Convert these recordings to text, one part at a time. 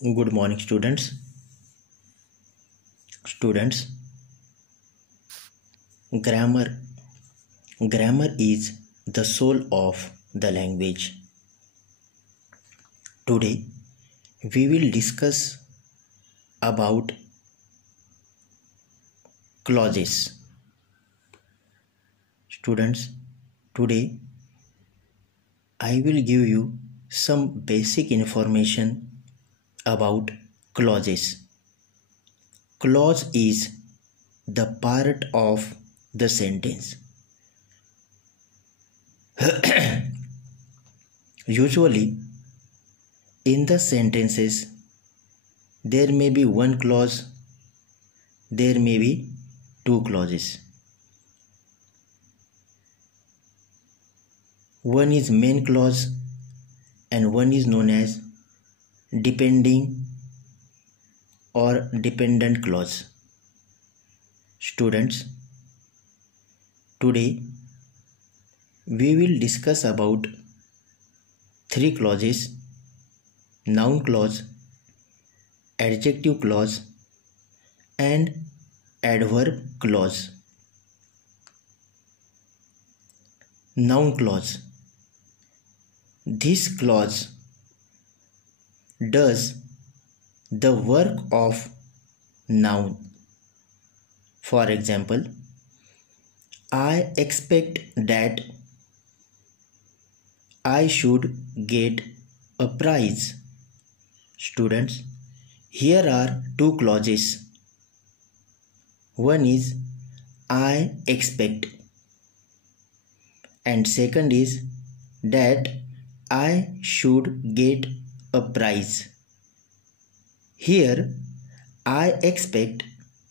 Good morning, students. Grammar is the soul of the language. Today we will discuss about clauses. Students, today I will give you some basic information about clauses. Clause is the part of the sentence. Usually, in the sentences, there may be one clause, there may be two clauses. One is main clause and one is known as depending or dependent clause. Students, today we will discuss about three clauses: noun clause, adjective clause and adverb clause. Noun clause. This clause does the work of noun. For example, I expect that I should get a prize. Students, here are two clauses. One is I expect and second is that I should get a prize. Here I expect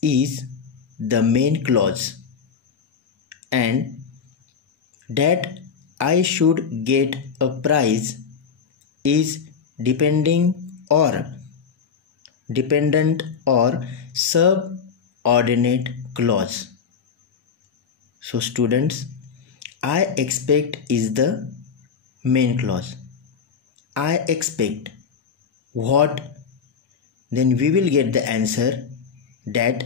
is the main clause and that I should get a prize is dependent or subordinate clause. So students, I expect is the main clause. I expect what? Then we will get the answer that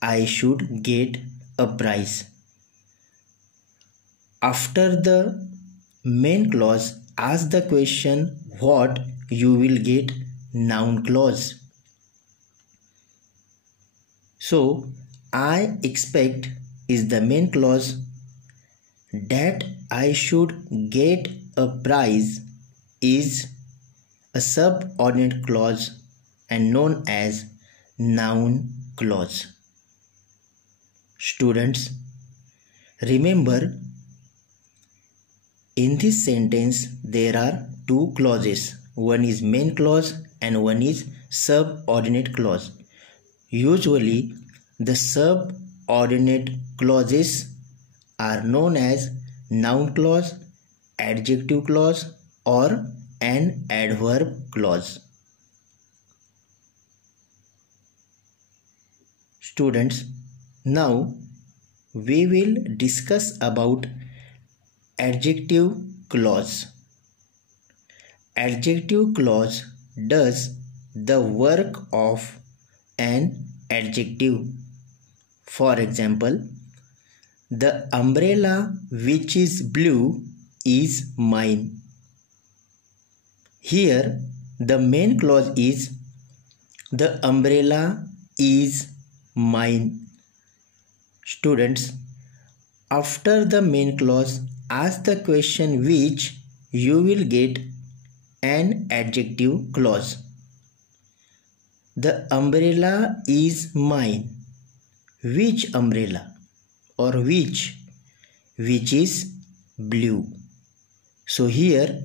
I should get a prize. After the main clause, ask the question what, you will get noun clause. So I expect is the main clause, that I should get a prize is a subordinate clause and known as noun clause. Students, remember, in this sentence there are two clauses. One is main clause and one is subordinate clause. Usually the subordinate clauses are known as noun clause, adjective clause or an adverb clause. Students, now we will discuss about adjective clause. Adjective clause does the work of an adjective. For example, the umbrella which is blue is mine. Here the main clause is the umbrella is mine. Students, after the main clause, ask the question which, you will get an adjective clause. The umbrella is mine. Which umbrella or which? Which is blue. So here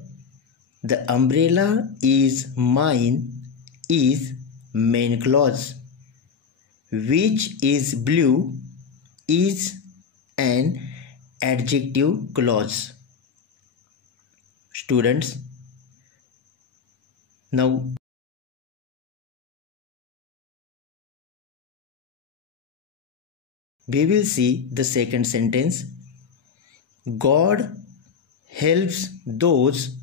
the umbrella is mine is main clause. Which is blue is an adjective clause. Students, now we will see the second sentence. God helps those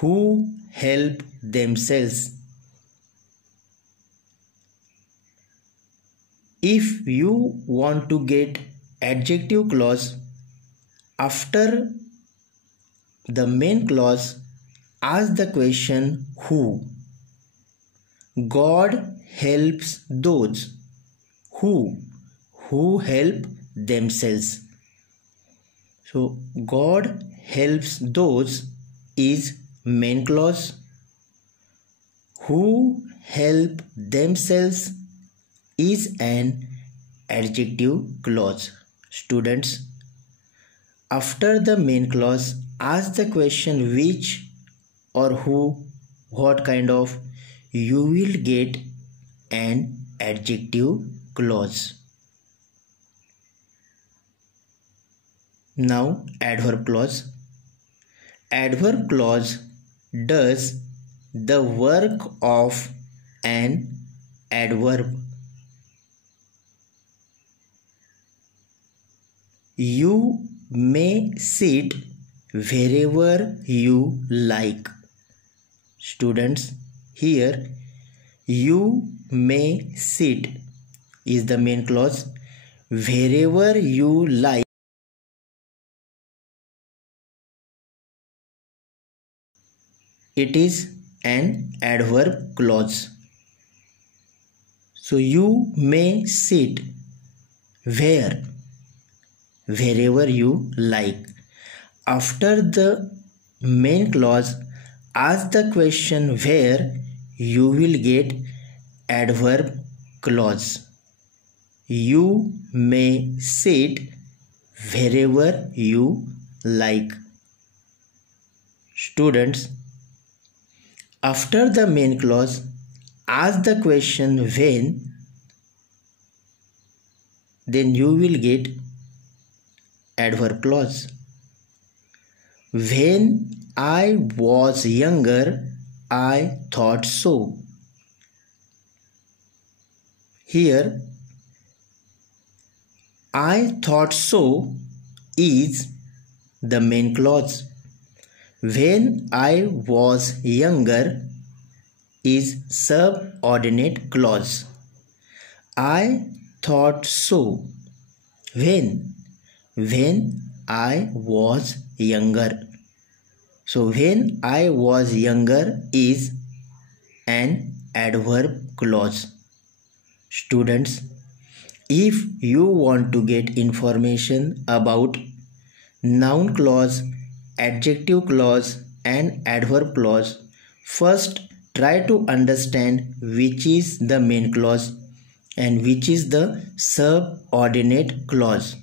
who help themselves. if you want to get adjective clause after the main clause, ask the question who. God helps those who help themselves. So God helps those is main clause. Who help themselves is an adjective clause. Students, after the main clause, ask the question which or who, what kind of, you will get an adjective clause. Now adverb clause. Adverb clause does the work of an adverb. You may sit wherever you like. Students, here you may sit is the main clause. Wherever you like it is an adverb clause. So you may sit wherever you like. After the main clause, ask the question where, you will get adverb clause. You may sit wherever you like. Students, after the main clause, ask the question when, then you will get adverb clause. When I was younger, I thought so. Here, I thought so is the main clause. When I was younger is subordinate clause. I thought so when I was younger. So when I was younger is an adverb clause. Students, if you want to get information about noun clause, adjective clause and adverb clause, first try to understand which is the main clause and which is the subordinate clause.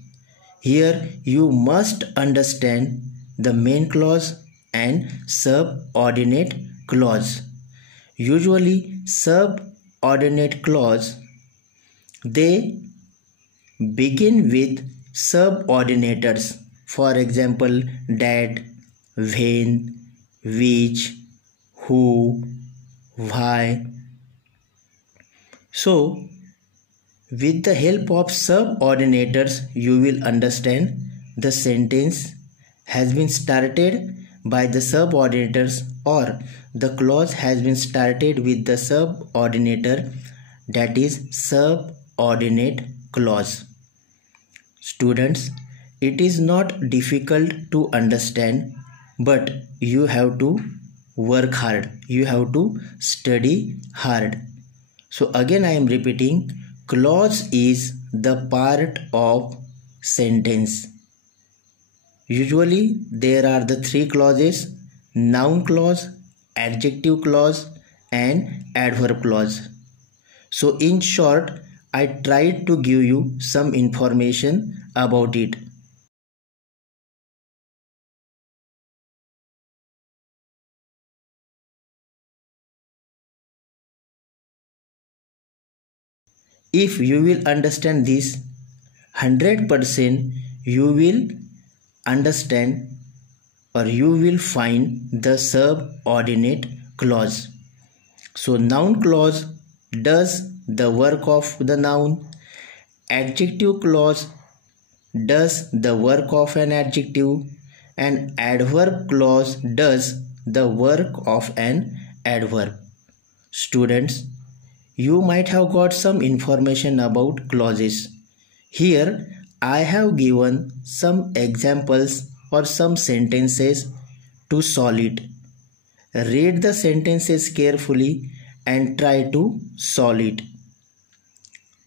Here you must understand the main clause and subordinate clause. Usually subordinate clause, they begin with subordinators. For example, that, when, which, who, why. So with the help of subordinators, you will understand the sentence has been started by the subordinators or the clause has been started with the subordinator, that is subordinate clause. Students, it is not difficult to understand, but you have to work hard. You have to study hard. So again I am repeating, clause is the part of sentence. Usually there are the three clauses: noun clause, adjective clause and adverb clause. So in short, I tried to give you some information about it. If you will understand this, 100% you will understand or you will find the subordinate clause. So noun clause does the work of the noun. Adjective clause does the work of an adjective, and adverb clause does the work of an adverb. Students, you might have got some information about clauses. Here I have given some examples or some sentences to solve it. Read the sentences carefully and try to solve it.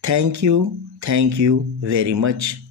Thank you very much.